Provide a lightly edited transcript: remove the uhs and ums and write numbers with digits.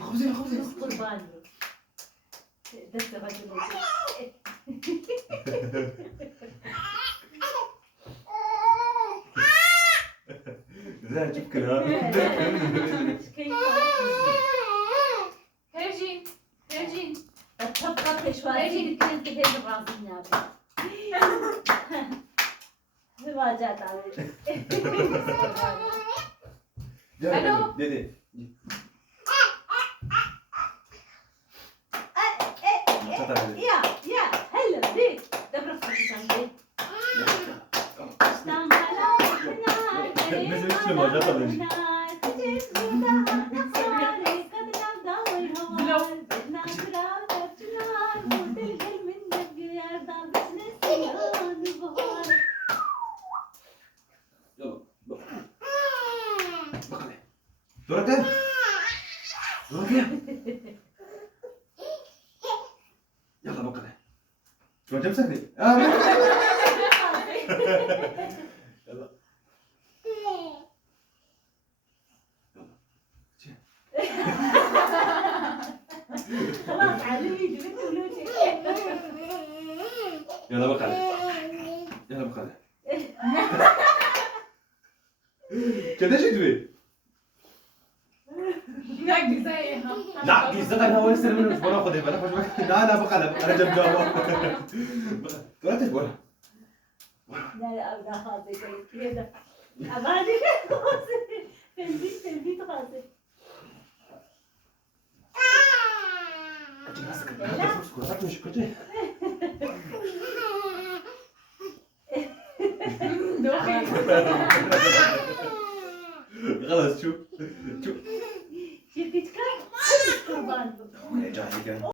خبزي خبزي قربان دست رجل زين شوف كذا هرجين هرجين تبقى بشواري كنت هي الرازينة ما جات علي الو ديدي يا هلا بيك دبرك في دورتين يلا بقى شو جاب سهلي يلا خلاص علمي جبت ولوتي يلا بقى يلا بقى كده شو تبي نقي زيها لا قصدك انا هو يصير منه مش بناخذ لا بقى انا جنب جوه طلعت ولا لا ابدا خاطي كده ابادي في البيت خاطي خلاص شوف شفتك قربان